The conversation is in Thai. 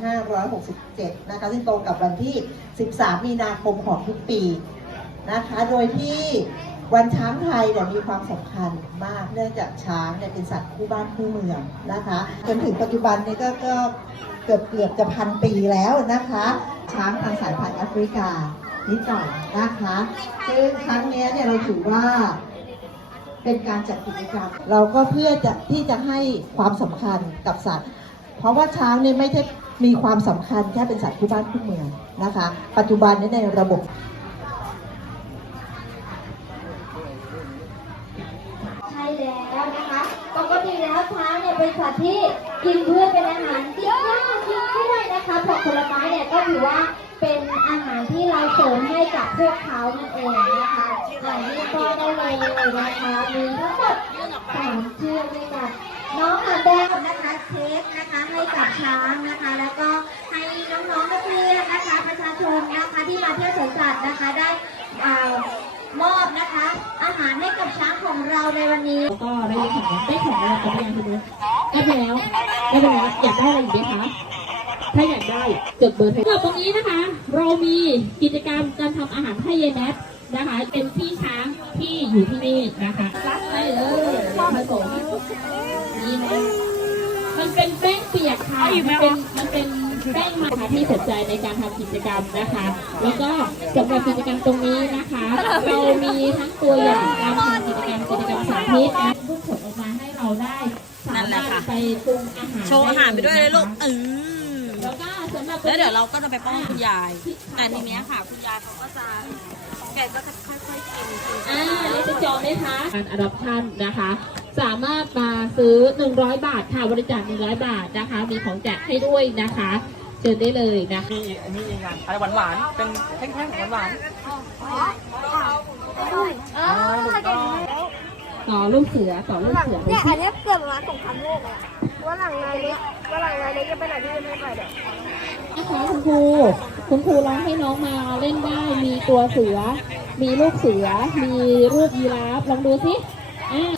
2567 นะคะ ซึ่งตรงกับวันที่ 13 มีนาคมของทุกปีนะคะ โดยที่วันช้างไทยเนี่ยมีความสำคัญมาก เนื่องจากช้างเนี่ยเป็นสัตว์คู่บ้านคู่เมืองนะคะ จนถึงปัจจุบันเนี่ยก็ก็เกือบเกือบจะพันปีแล้วนะคะ ช้างทางสายพันธุ์แอฟริกานิดหน่อยนะคะ ซึ่งครั้งเนี้ยเนี่ยเราถือว่าเป็นการจัดกิจกรรม เราก็เพื่อจะที่จะให้ความสำคัญกับสัตว์ เพราะว่าช้างเนี่ยไม่ใช่ มีความสำคัญแค่เป็นสัตว์คู่บ้านคู่เมืองนะคะ ปัจจุบันนี้ในระบบใช่แล้วนะคะปกติแล้วช้างเนี่ยเป็นสัตว์ที่กินพืชเป็นอาหารกินหญ้ากินกล้วยนะคะผักผลไม้เนี่ยก็ถือว่าเป็นอาหารที่เราเสริมให้กับพวกเขานั่นเองนะคะอย่างนี้ก็ได้เลยนะคะมีทั้งหมดสามเชือกด้วยกันน้องหานแดงนะคะเค้กนะคะให้กับช้างนะคะ แล้วก็ให้น้องๆนักเรียนนะคะ ประชาชนนะคะ ที่มาเที่ยวสวนสัตว์นะคะได้อ่ามอบนะคะ อาหารให้กับช้างของเราในวันนี้แล้วก็ได้ของได้ของรางวัลกันหรือยังคุณนุ้ยได้ไปแล้วได้ไปแล้วอยากได้อะไรอีกไหมคะถ้าอยากได้จดเบอร์โทรตรงนี้นะคะ เรามีกิจกรรมการทำอาหารให้ยายแมทนะคะ เป็นพี่ช้างที่อยู่ที่นี่นะคะรักได้เลยผสมนี่นะมันเป็นแป้งเปียกค่ะมันเป็นมันเป็น แป้งมาค่ะที่สนใจในการทำกิจกรรมนะคะ แล้วก็สำหรับกิจกรรมตรงนี้นะคะ เรามีทั้งตัวอย่างการทำกิจกรรมกิจกรรมสาธิตนะรูปผลออกมาให้เราได้สานั่นแหมาละรถค่ะไปปรุงอาหารโชว์อาหารไปด้วยเลยลูกเออแล้วก็สำหรับแล้วเดี๋ยวเราก็จะไปป้อนคุณยาย แต่ทีเนี้ยค่ะ คุณยายเขาก็จะแกก็จะค่อยๆกินกินอ่านี่จะจองไหมคะการ adoption นะคะ สามารถมาซื้อ 100 บาทค่ะบริจาค100 บาทนะคะ มีของแจกให้ด้วยนะคะ เชิญได้เลยนะคะนี่อันนี้ยังไงอะไรหวานหวานๆเป็นแท่งๆหวานหวานๆอ่าถูกต้องต่อลูกเสือต่อลูกเสือดูเนี่ยสิอันเนี้ยเกือบประมาณสงครามโลกเลยอะว่าหลังนายเล็กว่าหลังนายเล็กจะไปไหนที่จะไม่ไปเดี๋ยวนะคะคุณครูคุณครูลองให้น้องมาเล่นได้มีตัวเสือ มีลูกเสือ มีรูปยีราฟลองดูสิอ่า